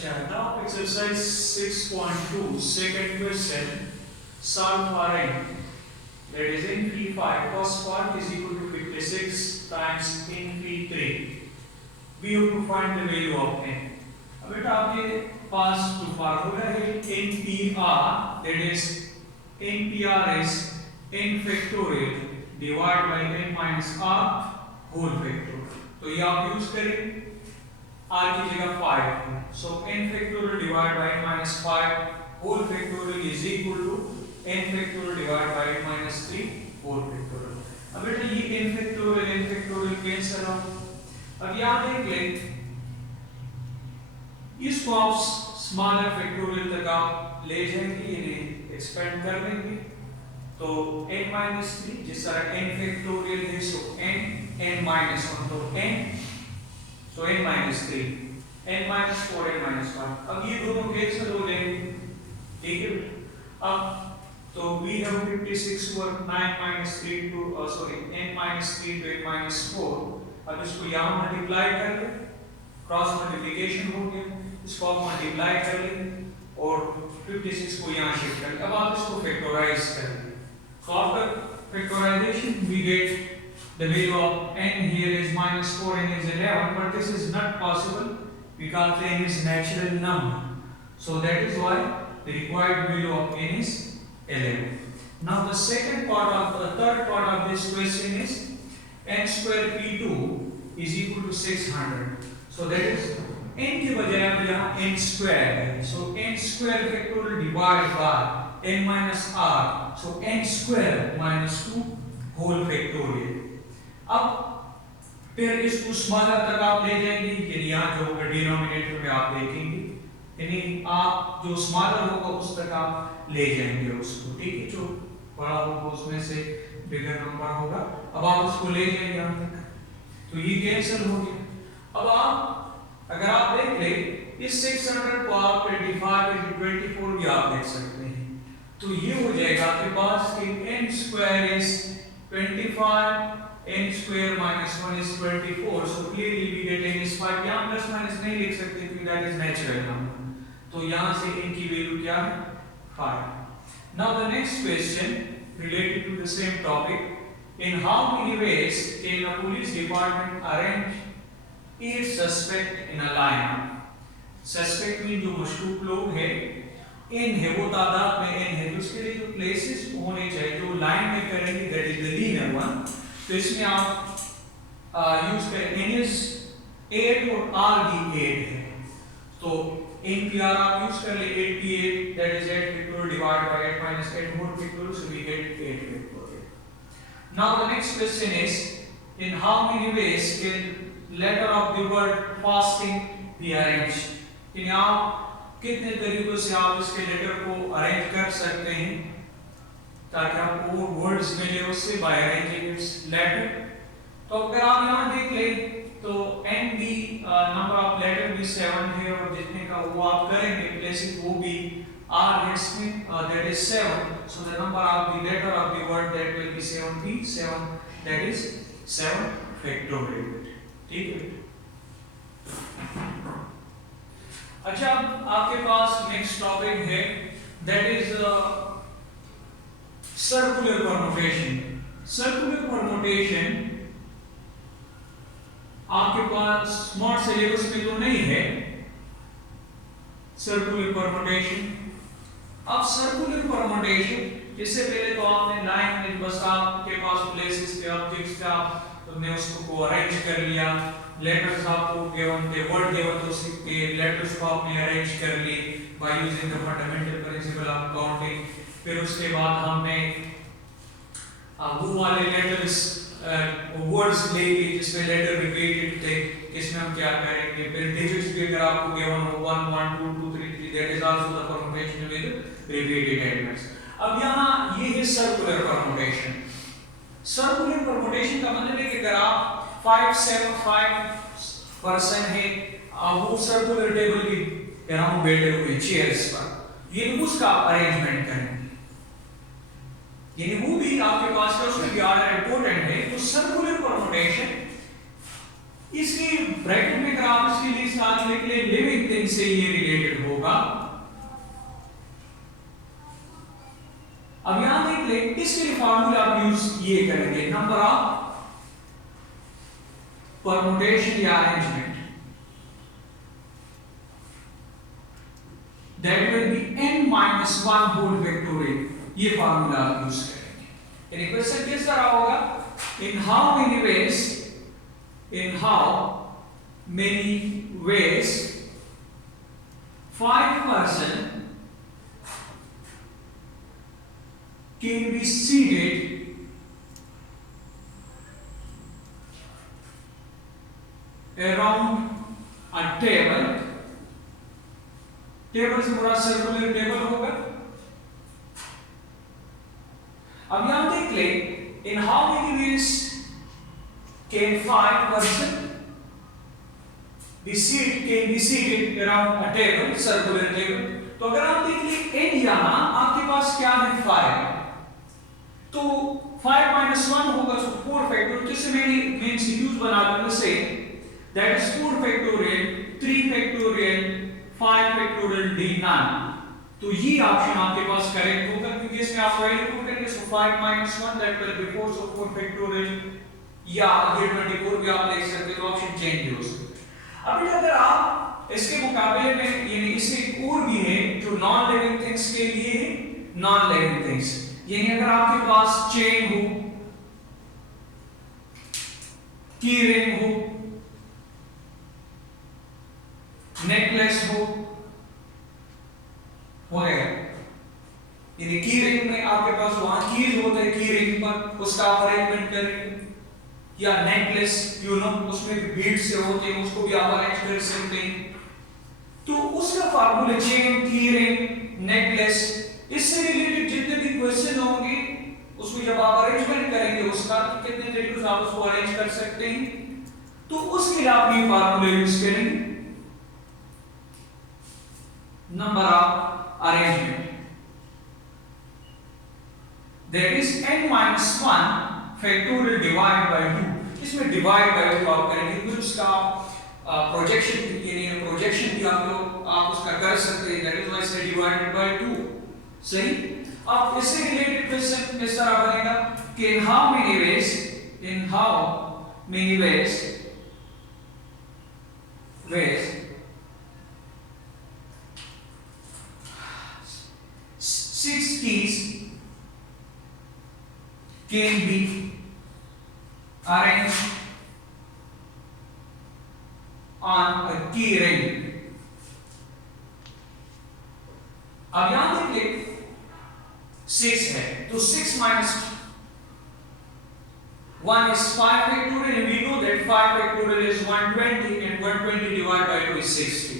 अच्छा, now exercise 6.2, second question. Solve for n. That is n p 5 cos 5 is equal to 56 times n p 3. We have to find the value of n. अब बेटा आपके पास जो formula है NPR, that is NPR is n factorial divided by n minus r whole factorial. तो ये आप use करें r की जगह 5. So n factorial divided by n minus 5 whole factorial is equal to n factorial divided by n minus 3 whole factorial. अब बेटा ये n factorial cancel हो. अब यहाँ देख लें, इसको आप स्मॉलर फैक्टोरियल तक आप ले जाएंगे, इन्हें एक्सपेंड कर लेंगे. तो n minus 3 जिस तरह n फैक्टोरियल है, सो n minus 1 तो n, so n minus 3, n minus 4, n minus 1. अब ये दोनों कैंसिल हो जाएंगे, ठीक है. अब तो we have 56 over 9 minus 3 to n minus 3 to n minus 4. अब इसको यहाँ मल्टीप्लाई कर ले, क्रॉस मल्टीप्लिकेशन हो गया, इसको आप मल्टीप्लाई कर लेंगे और 56 को यहाँ शिफ्ट कर. अब आप इसको फैक्टराइज कर लेंगे. So after factorization we get the value of n here is minus 4, n is 11, but this is not possible because n is natural number. So that is why the required value of n is 11. Now the third part of this question is n square p2 is equal to 600. So that is n के बजाय अब यहाँ n square है. So n square factorial divided by n minus r. So n square minus 2 whole factorial. अब फिर इसको smaller तक आप ले जाएंगे, यानी यहाँ जो डिनोमिनेटर में आप देखेंगे, यानी आप जो स्मॉलर होगा उस तक आप ले जाएंगे उसको, ठीक है. जो बड़ा होगा उसमें से बिगर नंबर होगा, अब आप उसको ले जाएंगे यहाँ तक, तो ये कैंसिल हो गया. अब आप अगर आप देख ले, इस 600 को आप 25 24 भी आप देख सकते हैं, तो ये हो जाएगा आपके पास कि n square is 25, n square minus 1 is 24. So clearly we get n is 5. यहाँ प्लस माइनस नहीं लिख सकते क्योंकि that is natural number. तो यहाँ से n की वैल्यू क्या है? 5. Now the next question related to the same topic. In how many ways can a police department arrange 8 suspect in a lineup? Suspect में जो मशरूक लोग हैं, n है, वो तादाद में n है, तो उसके लिए जो प्लेसेस होने चाहिए जो लाइन में करेंगे, that is the linear one. तो इसमें आप यूज करें n is 8 और r भी 8 है, तो NPR आप यूज कर ले 8p8, that is 8 factorial divided by 8 minus 8 whole factorial, so we get 8 factorial. Now the next question is, in how many ways can letter of the word fasting be arranged? कि आप कितने तरीकों से आप इसके letter को arrange कर सकते हैं ताकि आपको वर्ड्स मिले उससे बाय अरेंजिंग इट्स लेटर. तो अगर आप यहाँ देख लें तो n भी नंबर ऑफ लेटर भी 7 है और जितने का वो आप करेंगे प्लेसिंग वो भी r है इसमें, that is 7. So the number of the letter of the word that will be 7, that is 7 factorial. ठीक है. अच्छा, आपके पास नेक्स्ट टॉपिक है, that is circular permutation. Circular permutation आपके पास स्मार्ट सिलेबस में तो नहीं है सर्कुलर परमुटेशन. अब सर्कुलर परमुटेशन इससे पहले तो आपने लाइन में बस आपके पास प्लेसेस थे, ऑब्जेक्ट्स थे, आपने उसको अरेंज कर लिया, लेटर्स आपको गिवन थे, वर्ड गिवन तो उसके लेटर्स को आपने अरेंज कर ली by using the fundamental principle of counting. फिर उसके बाद हमने वो वाले लेटर्स वर्ड्स ले लिए जिसमें लेटर रिपीटेड थे, इसमें हम क्या करेंगे. फिर डिजिट्स भी अगर आपको गिवन हो 1 1 2 2 3 3, that is also the permutation with repeated elements. अब यहाँ ये है सर्कुलर परमुटेशन. सर्कुलर परमुटेशन का मतलब है कि अगर आप 5 7 5 पर्सन है, वो सर्कुलर टेबल की यहाँ बैठे हुए चेयर्स पर, ये उसका अरेंजमेंट करेंगे, यानी वो भी आपके पास का उसकी भी ऑर्डर इंपॉर्टेंट है. तो सर्कुलर परमुटेशन इसकी ब्रैकेट में अगर आप इसकी लिस्ट आगे लिख ले लिविंग थिंग्स से ये रिलेटेड होगा। अब यहां देख ले, इसके लिए फार्मूला आप यूज ये करेंगे, नंबर ऑफ परमुटेशन या arrangement, that will be n-1 whole factorial, ये फार्मूला आप यूज करेंगे। यानी क्वेश्चन किस तरह होगा, in how many ways 5% can be seated around a table, table से पूरा सर्कुलर टेबल होगा। अब यहां देख ले, in how many ways can 5% can be seated around a table, circular table। तो अगर आप देख ले n यहां आपके पास क्या है 5, तो 5-1 होगा, तो 4 फैक्टोरियल, जिससे मैं सीक्वेंस बना लूंगा say that is 4 factorial 3 factorial 5 factorial d9। तो ये ऑप्शन आपके पास करेक्ट होगा, क्योंकि इसमें आप वैल्यू पुट करेंगे, सो 5-1 that will B 4, so 4 factorial, या ये 24 भी आप लिख सकते हो, तो ऑप्शन चेंज हो सकता है। अभी अगर आप इसके मुकाबले में, यानी इससे एक और भी है जो नॉन लिविंग थिंग्स के लिए है, नॉन लिविंग थिंग्स, यानी अगर आपके पास चेन हो, की रिंग हो, नेकलेस हो गया, यानी की रिंग में आपके पास वहां कीज होता है, की रिंग पर उसका अरेंजमेंट करेंगे, या नेकलेस उसमें भी बीड से होते हैं, उसको भी आप अरेंज कर सकते हैं। तो उसका फार्मूला चेन, की रिंग, नेकलेस, इससे रिलेटेड जितने भी क्वेश्चन होंगे उसको जब आप अरेंजमेंट करेंगे उसका, कितने तरीके से आप उसको अरेंज कर सकते हैं, तो उसके लिए आप ये फार्मूला यूज करेंगे, number of arrangement, that is n-1 factorial divide bye 2। इसमें डिवाइड बाय 2 आप करेंगे, फिर उसका प्रोजेक्शन, यानी प्रोजेक्शन भी आप उसका कर सकते हैं, दैट इज वाई से डिवाइडेड बाय 2। सही। अब इससे रिलेटेड क्वेश्चन इस तरह बनेगा कि इन how many veg 6 keys can be arranged on a key ring। अब यहां देखिए 6 है, तो 6 minus 1 is 5 factorial, and we know that 5 factorial is 120, and 120 divided by 2 is 60।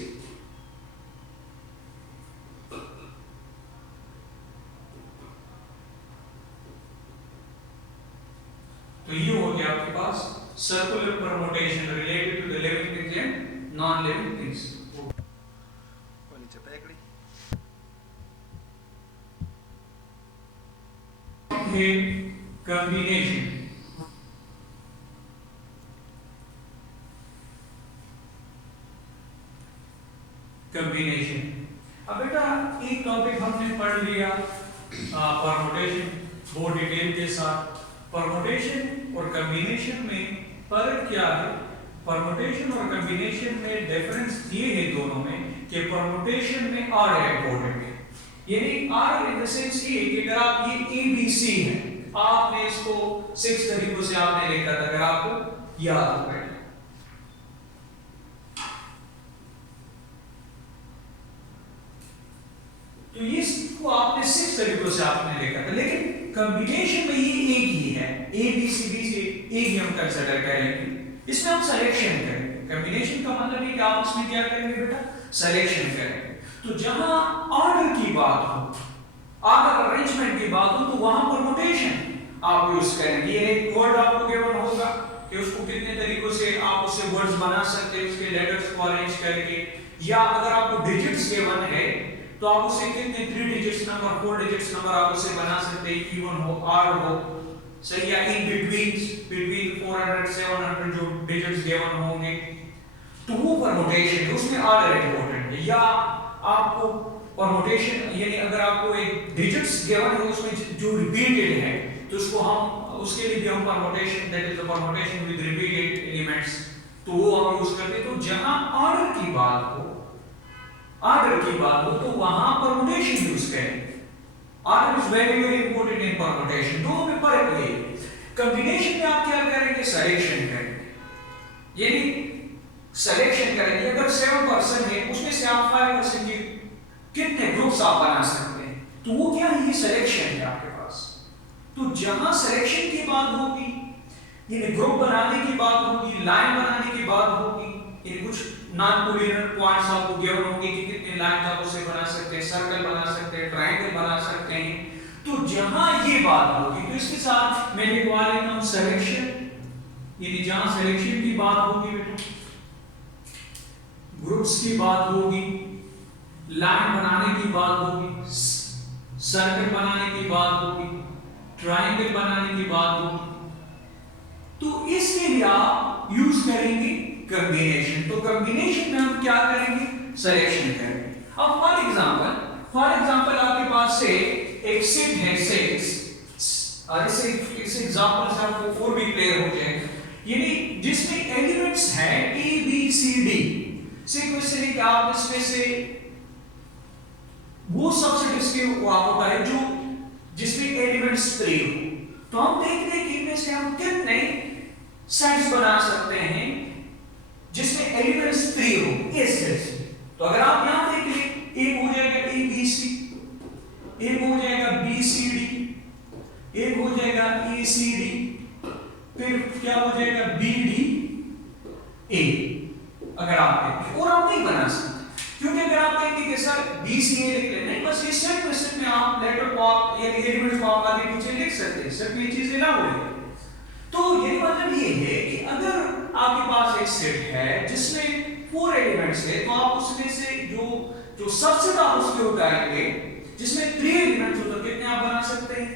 तो ये हो गया आपके पास circular permutation related to the living things and non living things. Combination, अब बेटा एक टॉपिक हमने पढ़ लिया परमुटेशन बहुत डिटेल के साथ। परमुटेशन और कॉम्बिनेशन में फर्क क्या है, परमुटेशन और कॉम्बिनेशन में डिफरेंस ये है दोनों में कि परमुटेशन में ऑर्डर इंपॉर्टेंट है, यानी ऑर्डर इन द सेंस ये कि अगर आप ये ABC है, आपने इसको 6 तरीकों से आपने लिखा था, अगर आपको याद हो गया, तो ये इसको आपने 6 तरीकों से आपने लिखा था, लेकिन कॉम्बिनेशन में ये एक ही है, ABCD से एक ही हम कंसीडर करेंगे, इसमें हम सिलेक्शन करेंगे। कॉम्बिनेशन का मतलब है कि आप इसमें क्या करेंगे बेटा, सिलेक्शन करेंगे। तो जहां ऑर्डर की बात हो, ऑर्डर अरेंजमेंट की बात हो, तो वहां परमुटेशन आप यूज करेंगे। ये एक वर्ड आपको गिवन होगा कि उसको कितने तरीकों से आप उससे वर्ड्स बना सकते हैं, उसके लेटर्स को अरेंज करके, या अगर आपको डिजिट्स गिवन है तो आप उसे कितने 3 डिजिट्स नंबर 4 डिजिट्स नंबर आप उसे बना सकते हैं, इवन हो ऑड हो, सही, या इन बिटवीन 400 700 जो डिजिट्स गिवन होंगे। तो वो परमुटेशन है, उसमें ऑर्डर इंपॉर्टेंट है। या आपको परमुटेशन यानी अगर आपको एक डिजिट्स गिवन है उसमें जो रिपीटेड है तो उसको हम उसके लिए भी हम permutation, that is the permutation with repeated elements, तो वो हम यूज करते हैं। तो जहां ऑर्डर की बात हो तो वहां परमुटेशन यूज करेंगे। Order is very very important in permutation. दो में फर्क है। कॉम्बिनेशन में आप क्या करेंगे, सिलेक्शन करेंगे, यानी सिलेक्शन करेंगे। अगर 7% है उसमें से आप 5% के कितने ग्रुप्स आप बना सकते हैं, तो वो क्या है, ये सिलेक्शन है आपके पास। तो जहां सिलेक्शन की बात होगी, यानी ग्रुप बनाने की बात होगी, लाइन बनाने की बात होगी, ये कुछ नॉन कोलिनियर पॉइंट्स आपको गिवन होंगे कि कितने लाइन आप उससे बना सकते हैं, सर्कल बना सकते हैं, ट्रायंगल बना सकते हैं। तो जहां ये बात होगी तो इसके साथ मैं लिखवा लेता हूं सिलेक्शन, यानी जहां सिलेक्शन की बात होगी बेटा, ग्रुप्स की बात होगी, लाइन बनाने की बात होगी, सर्कल बनाने की बात होगी, ट्रायंगल बनाने की बात होगी, तो इसके लिए आप यूज करेंगे कॉम्बिनेशन। तो कॉम्बिनेशन में हम क्या करेंगे, सिलेक्शन करेंगे। अब फॉर एग्जांपल आपके पास से एक सेट है 6, और इस एग्जांपल से आपको और भी क्लियर हो जाएगा, यानी जिसमें एलिमेंट्स हैं A B C D। से क्वेश्चन है कि आप इसमें से वो सबसेट इसके आपको करें जो जिसमें एलिमेंट्स 3 हो, तो हम देखते हैं कि इनमें से हम कितने सेट्स बना सकते हैं जिसमें एलिमेंट्स 3 हो इस सेट से। तो अगर आप यहां देख लें, एक हो जाएगा ABC, एक हो जाएगा BCD, एक हो जाएगा ACD, फिर क्या हो जाएगा BDA। अगर आप देखें, और आप नहीं बना सकते क्योंकि अगर आप कहेंगे कि सर BCA लिख लें, नहीं, बस इस सेट क्वेश्चन में आप लेटर को आप या एलिमेंट्स को आप आगे पीछे लिख सकते हैं, सिर्फ ये चीजें ना हो। तो ये मतलब ये है कि अगर आपके पास एक सेट है जिसमें 4 एलिमेंट्स है, तो आप उसमें से जो सबसेट आप उसके उतारेंगे जिसमें 3 एलिमेंट्स हो, तो कितने आप बना सकते हैं,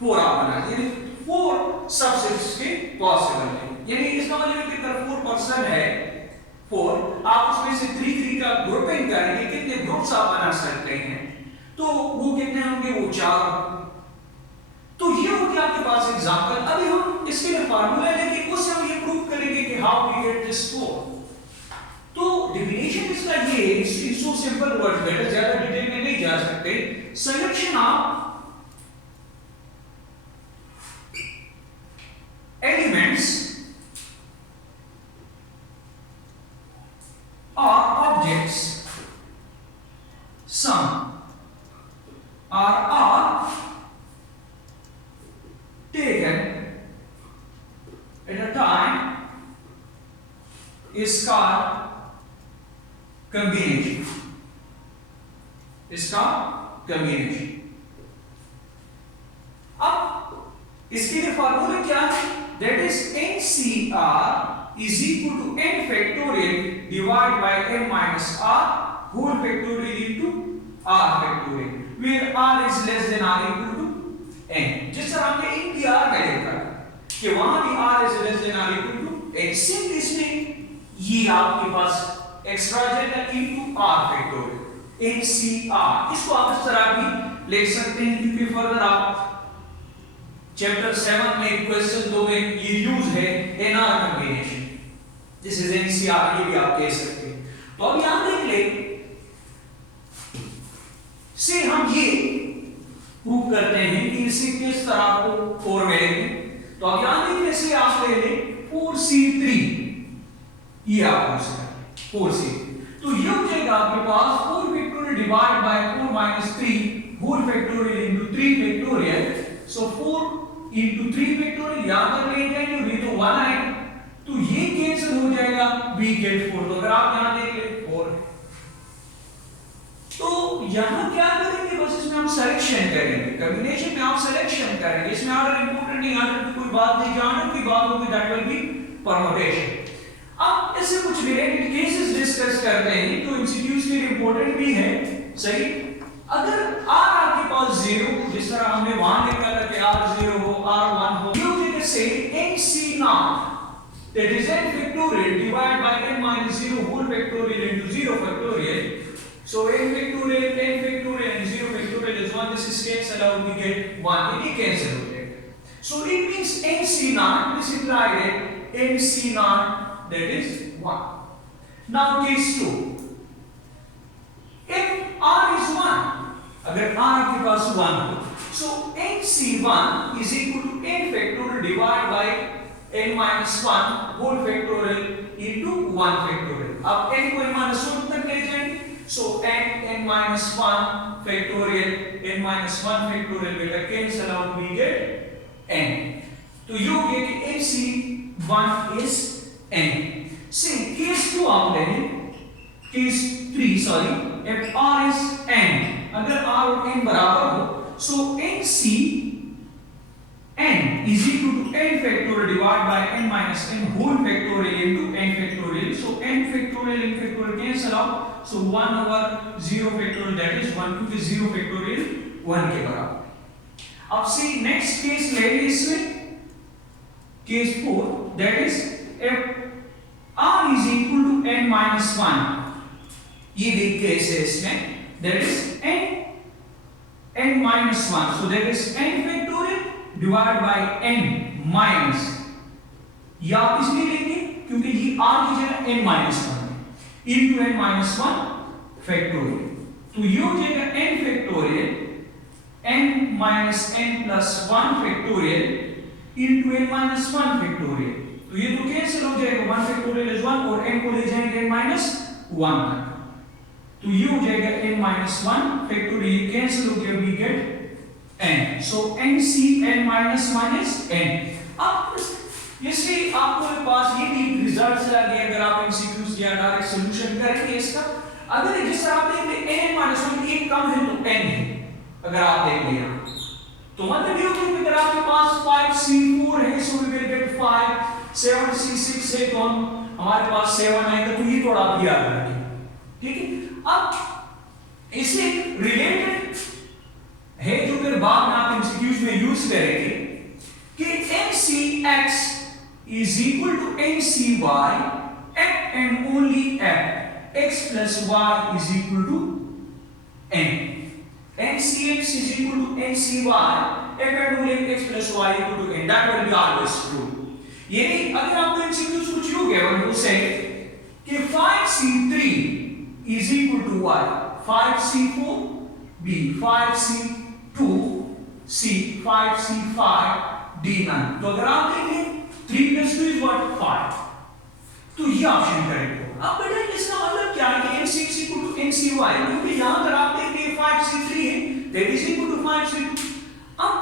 4 आप बना, यानी 4 सबसेट्स के पॉसिबल है। यानी इसका मतलब है कि अगर 4% है 4, आप उसमें से 3 का ग्रुपिंग करेंगे, कितने ग्रुप्स आप बना सकते हैं, तो वो कितने होंगे, वो 4। तो ये हो गया आपके पास एग्जांपल। अभी हम इसके लिए फार्मूला लेंगे, उससे हम ये प्रूव करेंगे कि हाउ वी गेट दिस 4। तो डेफिनेशन इसका ये है, सो सिंपल वर्ड्स बेटर, ज्यादा डिटेल में नहीं जा सकते। Selection of elements or objects some are taken at a time is called combination. अब इसके लिए फार्मूला क्या है, that is NCR is equal to n factorial divided by n minus r whole factorial into r factorial, where r is less than or equal to n। जिस तरह हमने इन भी r में देखा कि वहां भी r is less than or equal to n, सिर्फ इसमें ये आपके पास एक्स्ट्रा जाएगा into r factorial NCR। इसको आप इस तरह भी लिख सकते हैं क्योंकि फर्दर आप चैप्टर 7 में क्वेश्चन 2 में ये यूज है NR combination, this is NCR, ये भी आप कह सकते हैं। तो अब यहां देख ले से हम ये प्रूव करते हैं कि इसे किस तरह को 4 मिलेंगे। तो अब यहां देख ले से आप ले ले 4C3, ये आप पूछ 4C, तो ये हो जाएगा आपके पास 4 factorial divide by 4 minus 3 whole factorial into 3 factorial. So 4 into 3 factorial यहां पर ले जाएंगे, ये तो 1 है, तो ये कैंसिल हो जाएगा, वी गेट 4। तो अगर आप यहां देख ले 4, तो यहां क्या करेंगे, बस इसमें हम सिलेक्शन करेंगे, कॉम्बिनेशन में आप सिलेक्शन करेंगे, इसमें ऑर्डर इंपॉर्टेंट नहीं, ऑर्डर की कोई बात नहीं, ऑर्डर की बात होगी दैट विल बी परमुटेशन। अब इससे कुछ रिलेटेड केसेस डिस्कस करते हैं जो एमसीक्यूज के लिए इंपॉर्टेंट भी है, सही। अगर r आपके पास 0, जिस तरह हमने वहां देखा था कि r 0 हो, r 1 हो, ये जगह से nc0 that is n factorial divided by n minus 0 whole factorial into 0 factorial. So n factorial and 0 factorial is 1. This is cancel out, we get 1. It cancel out. So it means nc naught, this implied that nc naught, that is 1. Now case 2. If r is 1, अगर r आपके पास 1 हो, so nc1 is equal to n factorial divided by n minus 1 whole factorial into 1 factorial. अब n को n minus 1 तक ले जाएंगे, so n minus 1 factorial बेटा cancel out, we get n. तो ये हो गया कि nc1 is n. See case 2 आप लेंगे, case 3 sorry, if r is n, अगर r और n बराबर हो, so nc n is equal to n factorial divided by n minus n whole factorial into n factorial. So n factorial and factorial cancel out, so 1 over 0 factorial, that is 1, क्योंकि 0 factorial 1 के बराबर. अब see next case ले लीजिए इसमें, case 4, that is if r is equal to n minus 1, ये भी case है इसमें, that is n minus 1, so that is n factorial divided by n minus, ये आप इसलिए लेंगे क्योंकि ये r की जगह n minus 1 है, into n minus 1 factorial. तो ये हो जाएगा n factorial n minus n plus 1 factorial into n minus 1 factorial. तो ये तो कैंसिल हो जाएगा, 1 factorial is 1 और n को ले जाएंगे n minus 1 तक, तो ये हो जाएगा n minus 1 factorial, ये कैंसिल हो गया, we get n. So nc n minus 1 is n. अब इसलिए आपके पास ये भी रिजल्ट आ गया, अगर आप एमसीक्यूज या डायरेक्ट सॉल्यूशन करेंगे इसका, अगर जिस तरह आप देख ले n minus 1 एक कम है तो n है, अगर आप देख ले तो मतलब ये होगा कि अगर आपके पास 5c4 है, so we will get 5, 7c6 है तो हमारे पास 7 आएगा, तो ये थोड़ा आप याद रखें, ठीक है. अब इससे रिलेटेड है जो फिर बाद में आप एमसीक्यूज में यूज करेंगे कि ncx is equal to ncy f and only f, x plus y is equal to n. ncx is equal to ncy f and only x plus y equal to n. That will be always true. यानी अगर आपको MCQs कुछ यूं given हो से कि 5c3 is equal to what? 5c4 b, 5c2 c, 5c5 d none. तो अगर आप देखें 3 plus 2 is what? 5. तो ये ऑप्शन करेक्ट होगा. अब बेटा इसका मतलब क्या है कि n6 equal to ncy, क्योंकि यहाँ पर आप देखिए 5c3 है, that is equal to 5c2. अब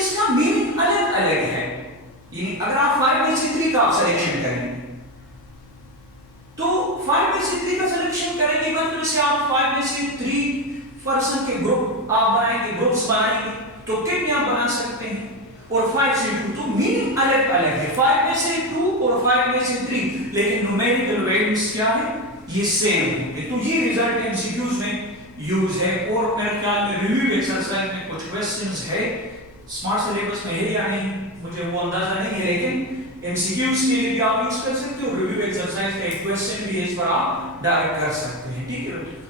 इसका मीनिंग अलग अलग है, यानी अगर आप 5c3 का आप सिलेक्शन करेंगे तो 5/3 का सिलेक्शन करेंगे, मतलब से आप 5/3 पर्सन के ग्रुप आप बनाएंगे, ग्रुप्स बनाएंगे, तो कितने आप बना सकते हैं, और 5/2 तो मीनिंग अलग अलग है, 5/2 और 5/3, लेकिन न्यूमेरिकल वैल्यूज क्या है, ये सेम है. तो ये रिजल्ट एमसीक्यूज में यूज है. और मेरे ख्याल में रिव्यू एक्सरसाइज में कुछ क्वेश्चंस है, स्मार्ट सिलेबस में है या नहीं मुझे वो अंदाजा नहीं है, लेकिन एमसीक्यूज के लिए भी आप यूज कर सकते हो, रिव्यू एक्सरसाइज का एक क्वेश्चन भी इस पर आप डायरेक्ट कर सकते हैं, ठीक है.